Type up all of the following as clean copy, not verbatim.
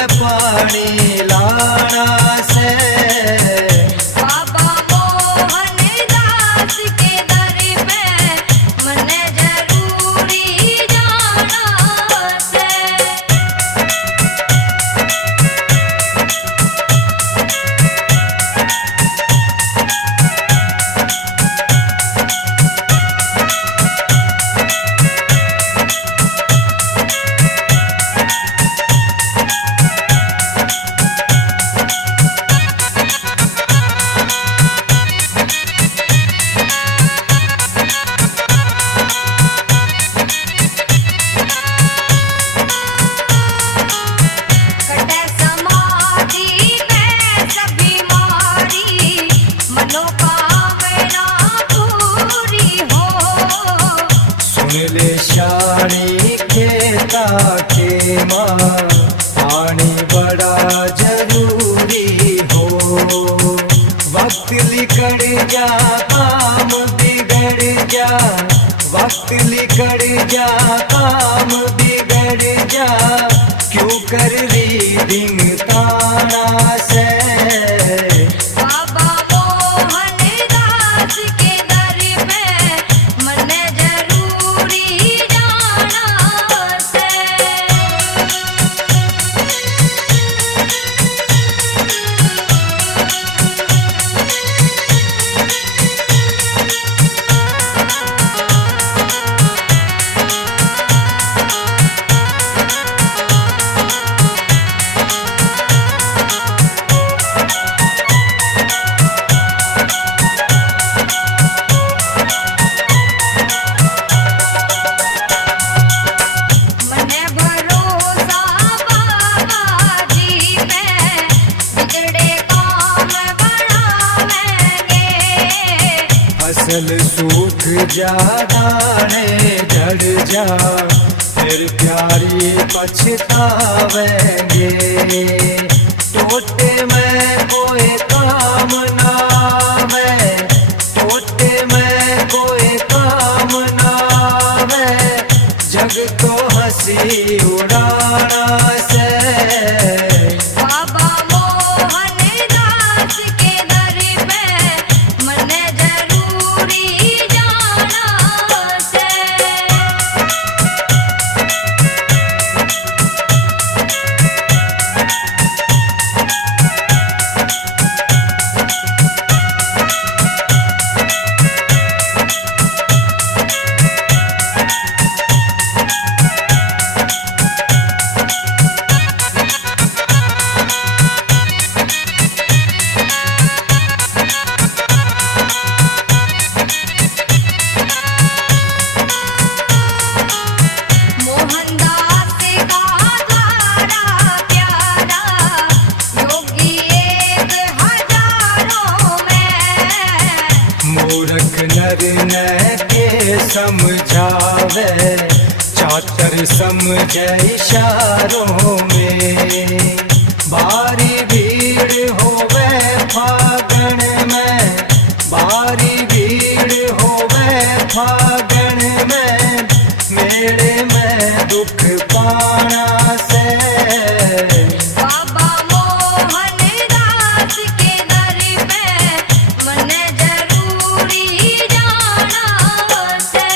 में पानी लाना से। बाबा मोहन दास के दर पे मने जरूरी जाना से। कटे समाधि में सभी मारी मनोकामना पूरी हो। सुन ले शानी खेता के माँ पानी बड़ा जरूरी हो। वक्त लिकड़ जा काम बिगड़ जा, वक्त लिकड़ जा काम बिगड़ जा, क्यों कर रीडिंग ताना से। बाबा मोहन दास के दर पे मने जरूरी जाना से। मने भरोसा बाबा जी में बिगड़े काम बढ़ावेंगे। फसल सूख जा दाने झड़ जा, फिर प्यारी पछतावेंगे। टोटे में कोई काम ना आवे, टोटे में कोई काम ना आवे, जग को हंसी उड़ाना से। बाबा मोहन दास के दर पे मने जरूरी जाना से। मोहनदास का धारा प्यारा योगी एक हजारों में। मूर्ख नर न के समझावे, चातर समझे इशारों में। भारी भीड़ होवे फागण में, भारी भीड़ होवे फागण में, मेले में दुख पाना से। बाबा मोहन दास के दर पे मने जरूरी जाना से।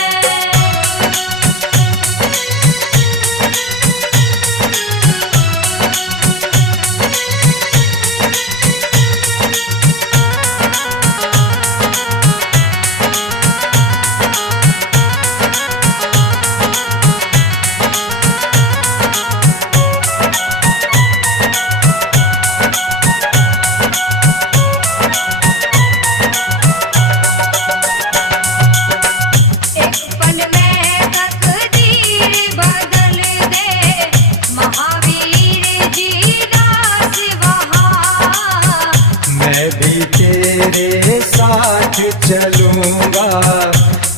एक पल में तकदीर बदल दे महावीर जी दास वहाँ। मैं भी तेरे साथ चलूंगा,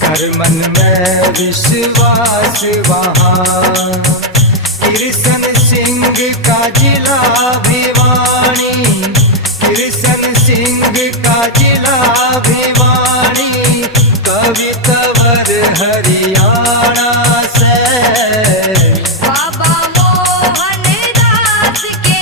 कर मन में विश्वास वहाँ। कृष्ण सिंह का जिला भिवानी, कृष्ण सिंह का जिला भिवानी, कवितवर हरियाणा से। बाबा मोहन दास के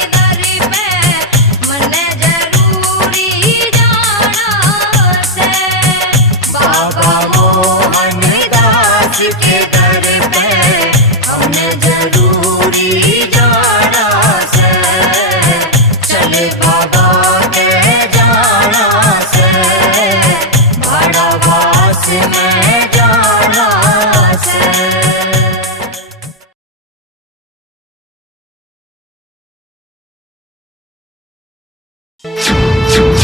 जय